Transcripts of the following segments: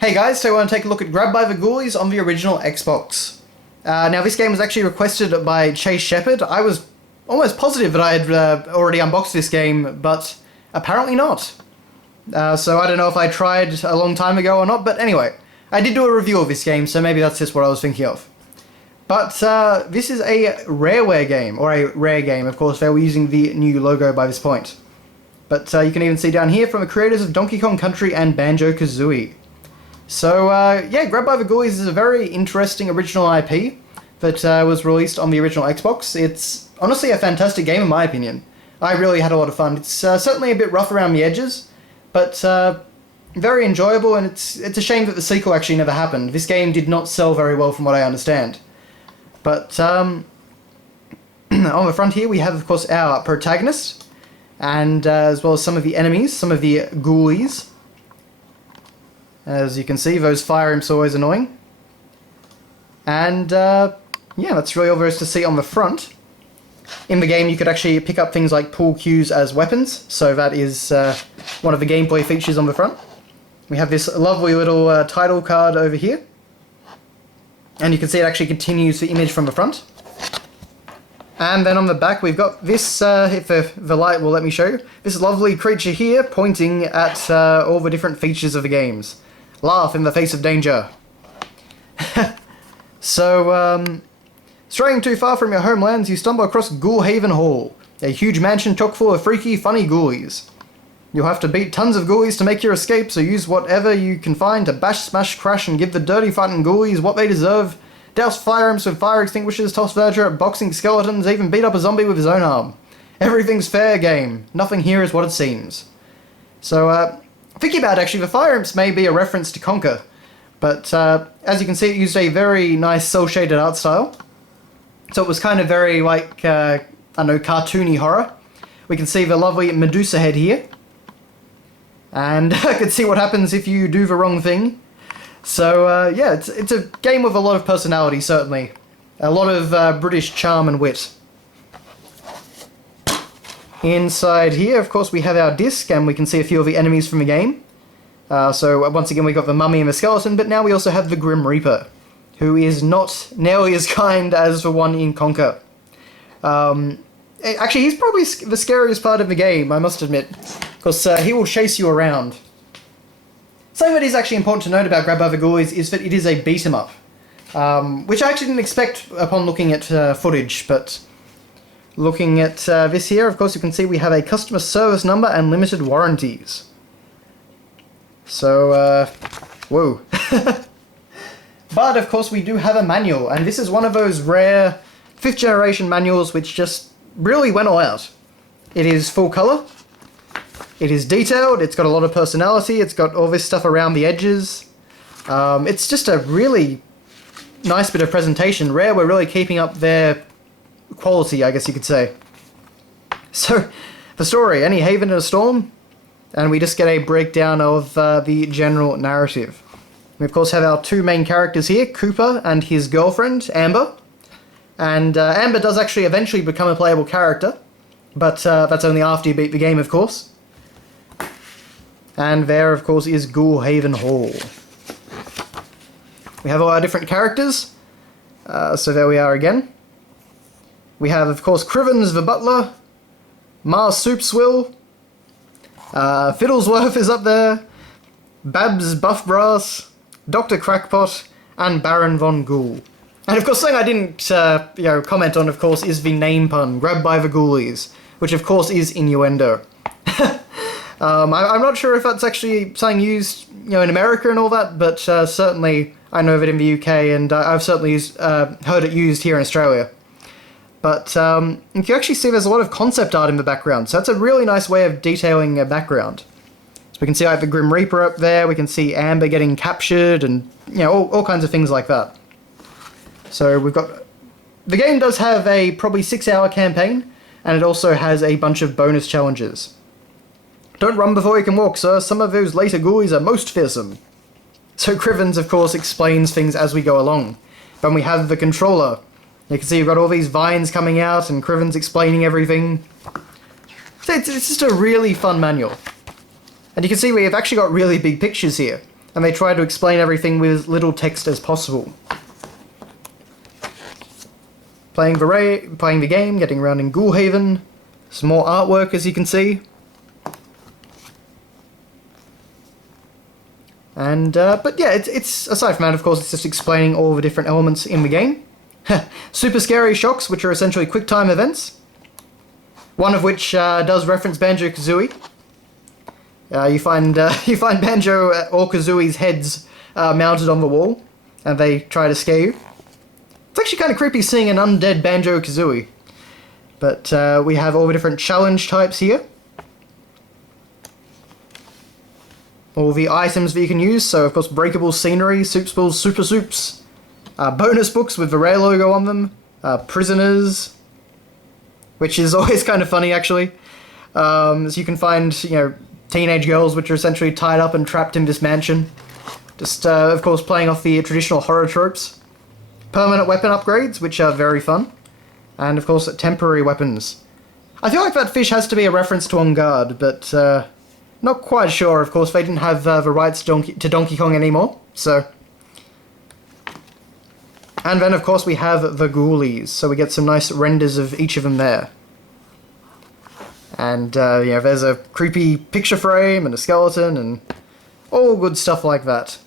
Hey guys, so I want to take a look at Grabbed by the Ghoulies on the original Xbox. Now this game was actually requested by Chase Shepherd. I was almost positive that I had already unboxed this game, but apparently not. So I don't know if I tried a long time ago or not, but anyway. I did do a review of this game, so maybe that's just what I was thinking of. But this is a Rareware game, or a Rare game, of course. They were using the new logo by this point. But you can even see down here from the creators of Donkey Kong Country and Banjo-Kazooie. So, yeah, Grabbed by the Ghoulies is a very interesting original IP that was released on the original Xbox. It's honestly a fantastic game in my opinion. I really had a lot of fun. It's certainly a bit rough around the edges, but very enjoyable, and it's a shame that the sequel actually never happened. This game did not sell very well from what I understand. But on the front here we have, of course, our protagonist, and as well as some of the enemies, some of the Ghoulies. As you can see, those fire imps are always annoying. And, yeah, that's really all there is to see on the front. In the game, you could actually pick up things like pool cues as weapons, so that is one of the gameplay features on the front. We have this lovely little title card over here. And you can see it actually continues the image from the front. And then on the back, we've got this, if the light will let me show you, this lovely creature here pointing at all the different features of the games. Laugh in the face of danger. So, straying too far from your homelands, you stumble across Ghoulhaven Hall, a huge mansion chock full of freaky, funny ghoulies. You'll have to beat tons of ghoulies to make your escape, so use whatever you can find to bash, smash, crash, and give the dirty fighting ghoulies what they deserve. Douse fire imps with fire extinguishers, toss Verger at boxing skeletons, even beat up a zombie with his own arm. Everything's fair game. Nothing here is what it seems. So, thinking about it, actually, the fire imps may be a reference to Conker, but as you can see, it used a very nice cel-shaded art style. So it was kind of very, like, I don't know, cartoony horror. We can see the lovely Medusa head here. And I can see what happens if you do the wrong thing. So, yeah, it's a game with a lot of personality, certainly. A lot of British charm and wit. Inside here, of course, we have our disc, and we can see a few of the enemies from the game. So, once again, we got the mummy and the skeleton, but now we also have the Grim Reaper, who is not nearly as kind as the one in Conker. Actually, he's probably the scariest part of the game, I must admit, because he will chase you around. Something that is actually important to note about Grabbed by the Ghoulies is that it is a beat-em-up, which I actually didn't expect upon looking at footage, but looking at this here, of course, you can see we have a customer service number and limited warranties. So, whoa. But, of course, we do have a manual, and this is one of those rare 5th generation manuals which just really went all out. It is full colour. It is detailed, it's got a lot of personality, it's got all this stuff around the edges. It's just a really nice bit of presentation. Rare were really keeping up their quality, I guess you could say. So, the story, any haven in a storm, and we just get a breakdown of the general narrative. We of course have our two main characters here, Cooper and his girlfriend, Amber. And Amber does actually eventually become a playable character, but that's only after you beat the game, of course. And there, of course, is Ghoulhaven Hall. We have all our different characters. So there we are again. We have, of course, Crivens the Butler, Mars Soupswill, Fiddlesworth is up there, Babs Buffbrass, Dr. Crackpot, and Baron Von Ghoul. And of course, something I didn't comment on, of course, is the name pun, Grabbed by the Ghoulies, which of course is innuendo. I'm not sure if that's actually something used, in America and all that, but certainly I know of it in the UK, and I've certainly heard it used here in Australia. But you can actually see there's a lot of concept art in the background, so that's a really nice way of detailing a background. So we can see like the Grim Reaper up there, we can see Amber getting captured, and all kinds of things like that. So we've got... The game does have a probably 6-hour campaign, and it also has a bunch of bonus challenges. Don't run before you can walk, sir. Some of those later ghoulies are most fearsome. So Crivens, of course, explains things as we go along. Then we have the controller. You can see you've got all these vines coming out, and Crivens explaining everything. So it's just a really fun manual. And you can see we've actually got really big pictures here. and they try to explain everything with as little text as possible. Playing the game, getting around in Ghoulhaven, some more artwork as you can see. And, but yeah, it's aside from that, of course, it's just explaining all the different elements in the game. Super Scary Shocks, which are essentially quick-time events. One of which does reference Banjo-Kazooie. You find Banjo or Kazooie's heads mounted on the wall, and they try to scare you. It's actually kind of creepy seeing an undead Banjo-Kazooie. But we have all the different challenge types here. All the items that you can use, so of course breakable scenery, soup spills, super soups, bonus books with the Rare logo on them, prisoners, which is always kind of funny actually. So you can find, teenage girls which are essentially tied up and trapped in this mansion. Just, of course, playing off the traditional horror tropes. Permanent weapon upgrades, which are very fun. And, of course, temporary weapons. I feel like that fish has to be a reference to On Guard, but not quite sure. Of course, they didn't have the rights to Donkey Kong anymore, so... And then, of course, we have the Ghoulies, so we get some nice renders of each of them there. And, there's a creepy picture frame and a skeleton and all good stuff like that.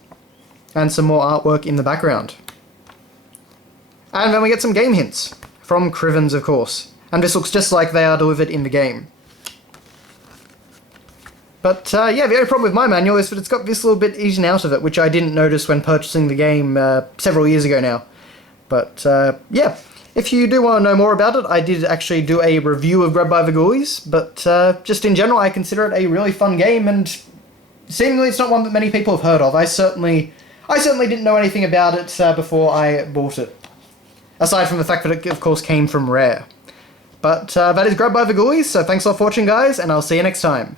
And some more artwork in the background. And then we get some game hints. From Crivens, of course. And this looks just like they are delivered in the game. But, the only problem with my manual is that it's got this little bit eaten out of it, which I didn't notice when purchasing the game several years ago now. But, if you do want to know more about it, I did actually do a review of Grabbed by the Ghoulies, but just in general, I consider it a really fun game, and seemingly it's not one that many people have heard of. I certainly didn't know anything about it before I bought it. Aside from the fact that it, of course, came from Rare. But that is Grabbed by the Ghoulies, so thanks a lot for watching, guys, and I'll see you next time.